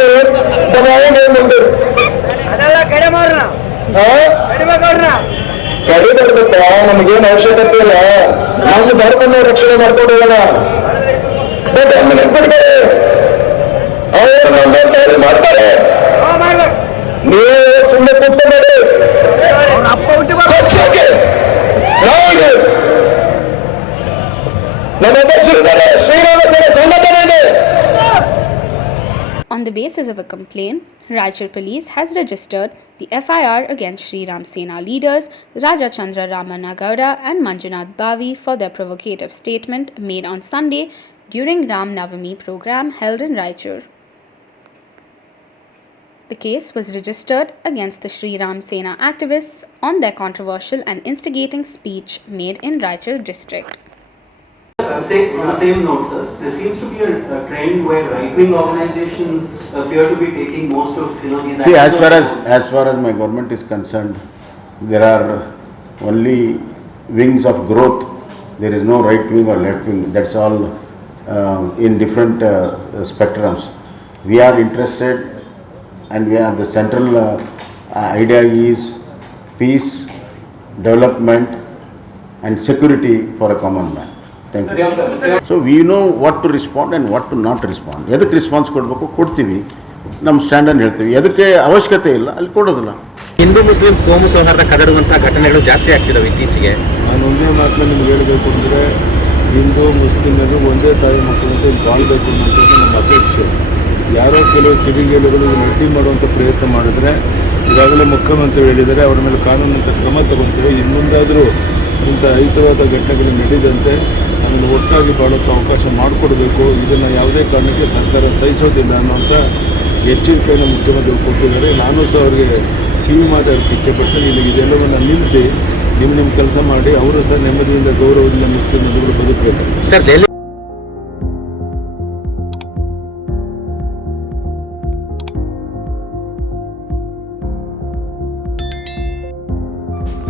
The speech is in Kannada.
ने बनाएंगे मंदिर ಕಡಿಬಾರ್ದಪ್ಪ, ನಮಗೇನು ಅವಶ್ಯಕತೆ ಇಲ್ಲ. ನಮ್ಮ ಧರ್ಮನ ರಕ್ಷಣೆ ಮಾಡ್ಕೊಂಡು ಹೋಗೋಣ. ಬಟ್ ಒಂದು ನೆನ್ಪಿಡ್ಬೇಡಿ, ಅವರು ನಮ್ಮ ಮಾಡ್ತಾರೆ, ನೀವು ಸುಮ್ಮನೆ ಕೂತ್ಕೊಂಡ್ಬೇಡಿ. ನಮ್ಮ ಅಧ್ಯಕ್ಷರಿದ್ದಾರೆ, ಶ್ರೀರಾಮ ಸೇನೆ ಸಂಘಟನೆ ಇದೆ. On the basis of a complaint, Raichur Police has registered the FIR against Sri Ram Sena leaders Raja Chandra Ramanagowda and Manjunath Bavi for their provocative statement made on Sunday during Ram Navami program held in Raichur. The case was registered against the Sri Ram Sena activists on their controversial and instigating speech made in Raichur district. On the same note, sir, there seems to be a trend where right-wing organizations appear to be taking most of these. See, as far as my government is concerned, there are only wings of growth. There is no right wing or left wing. That's all in different spectrums. We are interested, and we have the central idea is peace, development, and security for a common man. Thank you. So we know what to respond and what to not respond. ಎದಕ್ಕೆ ರೆಸ್ಪಾನ್ಸ್ ಕೊಡಬೇಕು ಕೊಡ್ತೀವಿ, ನಮ್ಮ ಸ್ಟ್ಯಾಂಡನ್ನು ಹೇಳ್ತೀವಿ. ಎದಕ್ಕೆ ಅವಶ್ಯಕತೆ ಇಲ್ಲ ಅಲ್ಲಿ ಕೊಡೋದಿಲ್ಲ. ಹಿಂದೂ ಮುಸ್ಲಿಂ ಕೋಮು ಸೌಹಾರ್ದ ಕದಡುವಂಥ ಘಟನೆಗಳು ಜಾಸ್ತಿ ಆಗ್ತಿದ್ದಾವೆ ಇತ್ತೀಚೆಗೆ. ನಾನು ಒಂದೇ ಮಾತನ್ನ ನಿಮ್ಗೆ ಹೇಳಬೇಕು ಅಂದರೆ, ಹಿಂದೂ ಮುಸ್ಲಿಮರು ಒಂದೇ ತಾಯಿ ಮಕ್ಕಳಂತೆ ಬಾಳ್ಬೇಕು ಅನ್ನೋಂಥದ್ದು ನಮ್ಮ ಅಪೇಕ್ಷೆ. ಯಾರೋ ಕೆಲವು ಕಿಡಿಗೇಡಿಗಳು ಅಡ್ಡಿ ಮಾಡುವಂಥ ಪ್ರಯತ್ನ ಮಾಡಿದ್ರೆ, ಈಗಾಗಲೇ ಮುಖ್ಯಮಂತ್ರಿ ಹೇಳಿದರೆ ಅವರ ಮೇಲೆ ಕಾನೂನಿನ ಕ್ರಮ ತಗೊಳ್ತೇವೆ. ಇನ್ನು ಮುಂದಾದರೂ ಇಂಥ ಅಹಿತವಾದ ಘಟನೆಗಳು ನಡೆದಂತೆ ಆಮೇಲೆ ಒಟ್ಟಾಗಿ ಬಾಳೋಕ್ಕೆ ಅವಕಾಶ ಮಾಡಿಕೊಡ್ಬೇಕು. ಇದನ್ನು ಯಾವುದೇ ಕಾರಣಕ್ಕೆ ಸರ್ಕಾರ ಸಹಿಸೋದಿಲ್ಲ ಅನ್ನೋಂಥ ಎಚ್ಚರಿಕೆಯನ್ನು ಮುಖ್ಯಮಂತ್ರಿಗಳು ಕೊಟ್ಟಿದ್ದಾರೆ. ನಾನು ಸಹ ಅವರಿಗೆ ಕಿವಿ ಮಾತಾಡೋಕ್ಕೆ ಇಚ್ಛೆಪಟ್ಟು ಇದೆಲ್ಲವನ್ನು ನಿಲ್ಲಿಸಿ ನಿಮ್ಮ ಕೆಲಸ ಮಾಡಿ ಅವರು ಸಹ ನೆಮ್ಮದಿಯಿಂದ ಗೌರವದಿಂದ ಮುಖ್ಯಮಂತ್ರಿಗಳು ಬದುಕಬೇಕು. ಸರ್,